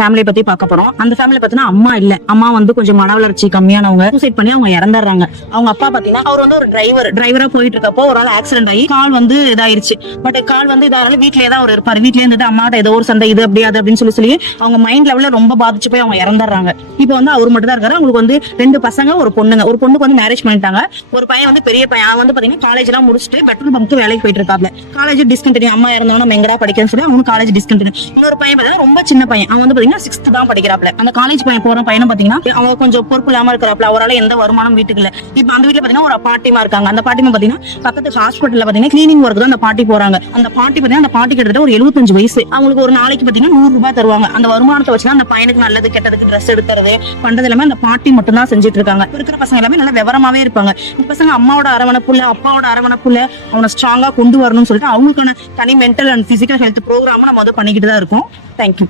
ஃபேமிலியை பத்தி பார்க்க போறோம். அந்த ஃபேமிலி பாத்தீங்கன்னா அம்மா இல்ல, அம்மா வந்து கொஞ்சம் மன வளர்ச்சி கம்மியானவங்க, சூசைட் பண்ணி அவங்க இறந்துடுறாங்க. அவங்க அப்பா பாத்தீங்கன்னா அவர் வந்து ஒரு டிரைவரா போயிட்டு இருக்கப்போ ஒரு ஆள் ஆக்சிடென்ட் ஆகி கால் வந்து இதாயிருச்சு. பட் கால் வந்து இதால வீட்லயே தான் அவர் இருப்பாரு. வீட்லயே இருந்துட்டு அம்மாட்ட ஏதோ ஒரு சண்டை இது அப்படி அது அப்படின்னு சொல்லி அவங்க மைண்ட் லெவல்ல ரொம்ப பாதிச்சு போய் அவங்க இறந்துடுறாங்க. இப்போ வந்து அவர் மட்டும் தான் இருக்காரு. அவங்களுக்கு வந்து 2 பசங்க ஒரு பொண்ணுங்க. ஒரு பொண்ணுக்கு வந்து மேரேஜ் பண்ணிட்டாங்க. ஒரு பையன் வந்து பெரிய பையன். அவன் வந்து பாத்தீங்கன்னா காலேஜ் எல்லாம் முடிச்சுட்டு பெட்ரோல் பங்க் வேலைக்கு போயிட்டு இருக்காப்ல. காலேஜ் டிஸ்கண்டினியூ, அம்மா இறந்தவங்க நம்ம எங்கடா படிக்கன்னு சொல்லி அவனும் காலேஜ் டிஸ்கண்டினியூ. இன்னொரு பையன் பாத்தீங்கன்னா ரொம்ப சின்ன பையன். அவன் வந்து பாத்தீங்கன்னா 6th தான் படிக்கிறாப்ல. அந்த காலேஜ் பையன் போற பையனும் பாத்தீங்கன்னா அவங்க கொஞ்சம் பொறுப்பு இல்லாம இருக்கிறாப்ல. அவரால் எந்த வருமானம் வீட்டுக்கு இல்ல. இப்ப அந்த வீட்டுல பாத்தீங்கன்னா ஒரு பாட்டிமா இருக்காங்க. அந்த பாட்டிமா பாத்தீங்கன்னா பக்கத்து ஹாஸ்பிட்டல்ல பாத்தீங்கன்னா கிளீனிங் ஒர்க் தான் அந்த பாட்டி போறாங்க. அந்த பாட்டி பாத்தீங்கன்னா அந்த பாட்டி கிட்டத்தட்ட ஒரு 75 வயசு. அவங்களுக்கு ஒரு நாளைக்கு பாத்தீங்கன்னா 100 ரூபாய் தருவாங்க. அந்த வருமானத்தை வச்சுதான் அந்த பையனுக்கு நல்லது கெட்டதுக்கு ட்ரெஸ் எடுக்கிறது பண்றது எல்லாமே அந்த பாட்டி மட்டும் தான் செஞ்சுட்டு இருக்காங்க. இருக்கிற பசங்க எல்லாமே நல்லா விவரமாவே இருப்பாங்க. இந்த பசங்க அம்மாவோட அரவணைப்புல அப்பாவோட அரவணைப்புல அவனை ஸ்ட்ராங்கா கொண்டு வரணும்னு சொல்லிட்டு அவங்களுக்கான தனி mental and physical health program நம்ம வந்து பண்ணிக்கிட்டு தான் இருக்கோம். தேங்க்யூ.